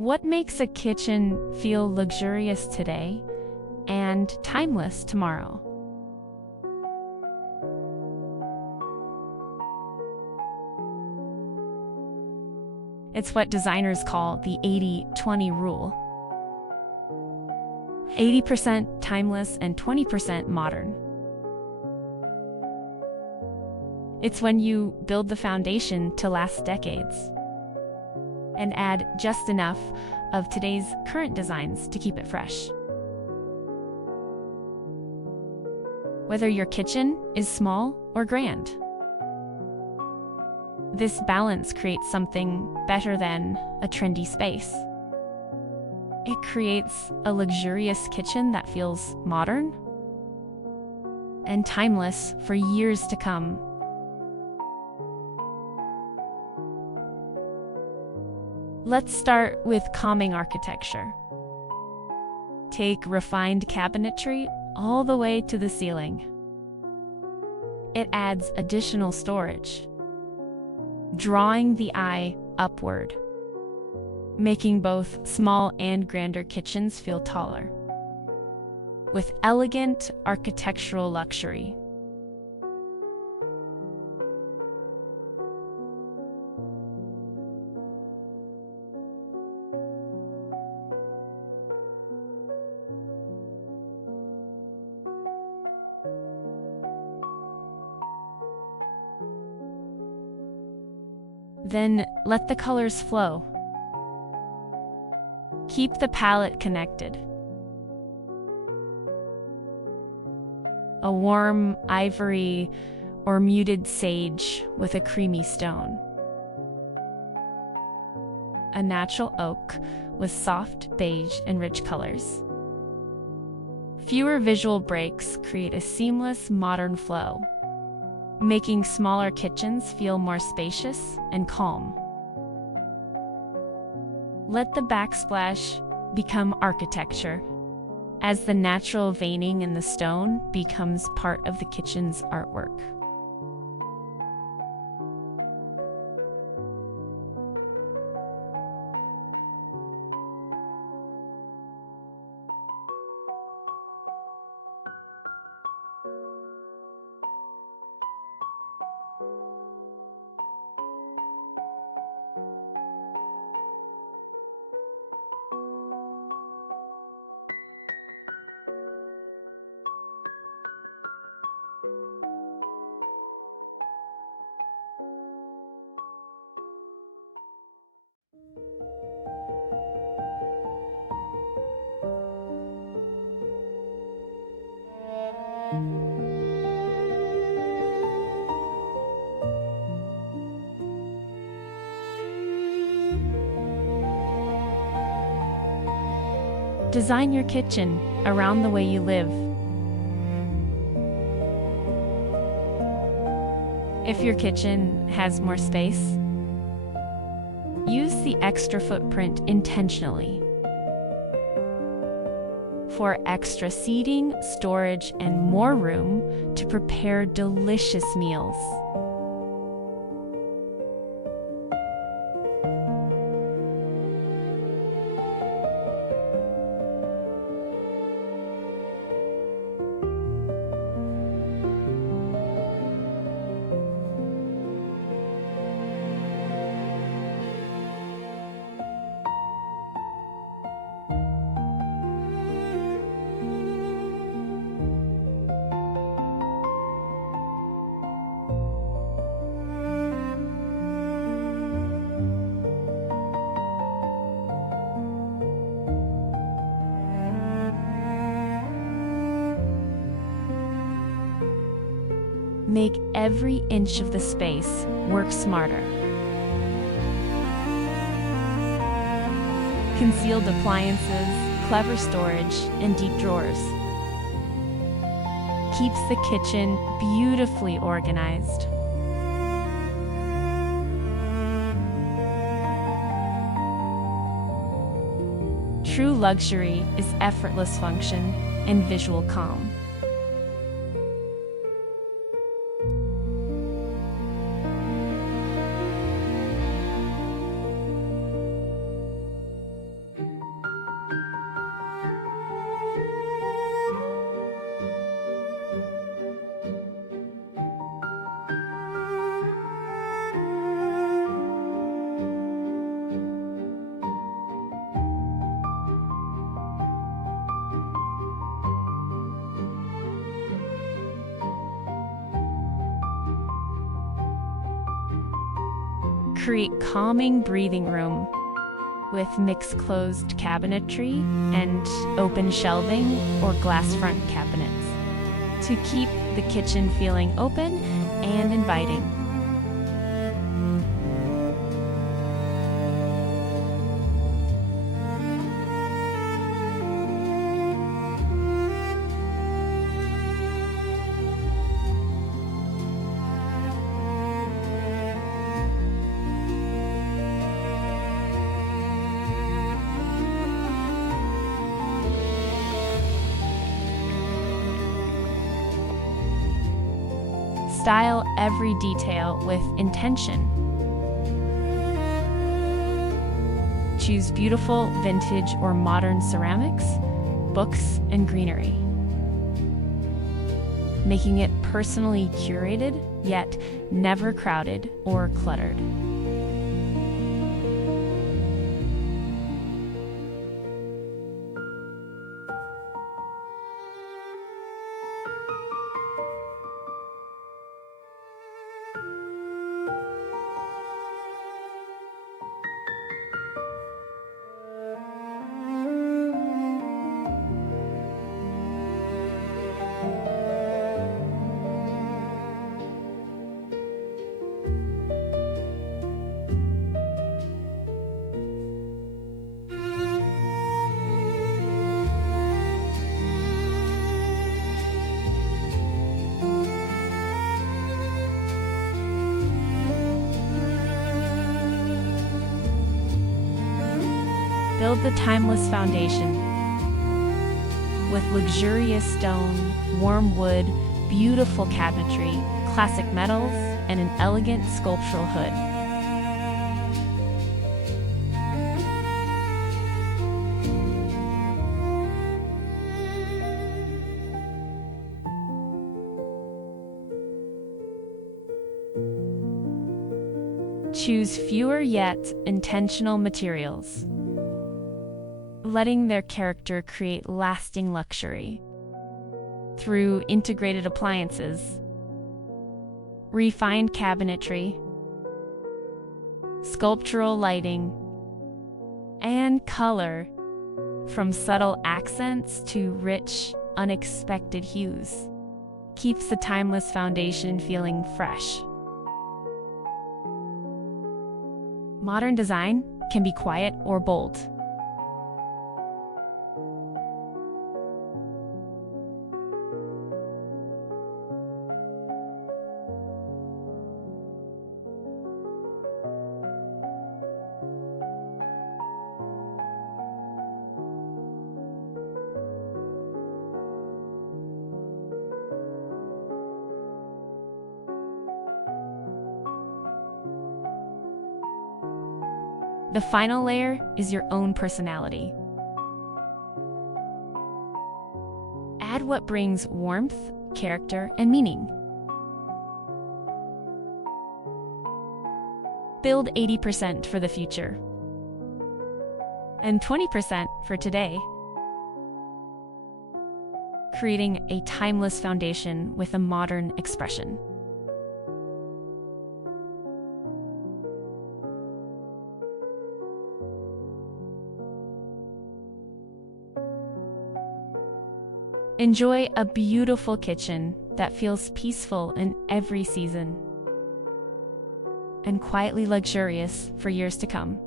What makes a kitchen feel luxurious today and timeless tomorrow? It's what designers call the 80-20 rule. 80% timeless and 20% modern. It's when you build the foundation to last decades and add just enough of today's current designs to keep it fresh. Whether your kitchen is small or grand, this balance creates something better than a trendy space. It creates a luxurious kitchen that feels modern and timeless for years to come. Let's start with calming architecture. Take refined cabinetry all the way to the ceiling. It adds additional storage, drawing the eye upward, making both small and grander kitchens feel taller, with elegant architectural luxury. Then let the colors flow. Keep the palette connected. A warm ivory or muted sage with a creamy stone. A natural oak with soft beige and rich colors. Fewer visual breaks create a seamless modern flow, making smaller kitchens feel more spacious and calm. Let the backsplash become architecture, as the natural veining in the stone becomes part of the kitchen's artwork. Design your kitchen around the way you live. If your kitchen has more space, use the extra footprint intentionally for extra seating, storage, and more room to prepare delicious meals. Make every inch of the space work smarter. Concealed appliances, clever storage, and deep drawers keeps the kitchen beautifully organized. True luxury is effortless function and visual calm. Create calming breathing room with mixed closed cabinetry and open shelving or glass front cabinets to keep the kitchen feeling open and inviting. Style every detail with intention. Choose beautiful vintage or modern ceramics, books, and greenery, making it personally curated, yet never crowded or cluttered. Build the timeless foundation with luxurious stone, warm wood, beautiful cabinetry, classic metals, and an elegant sculptural hood. Choose fewer yet intentional materials, letting their character create lasting luxury through integrated appliances, refined cabinetry, sculptural lighting, and color, from subtle accents to rich, unexpected hues, keeps the timeless foundation feeling fresh. Modern design can be quiet or bold. The final layer is your own personality. Add what brings warmth, character, and meaning. Build 80% for the future and 20% for today, creating a timeless foundation with a modern expression. Enjoy a beautiful kitchen that feels peaceful in every season and quietly luxurious for years to come.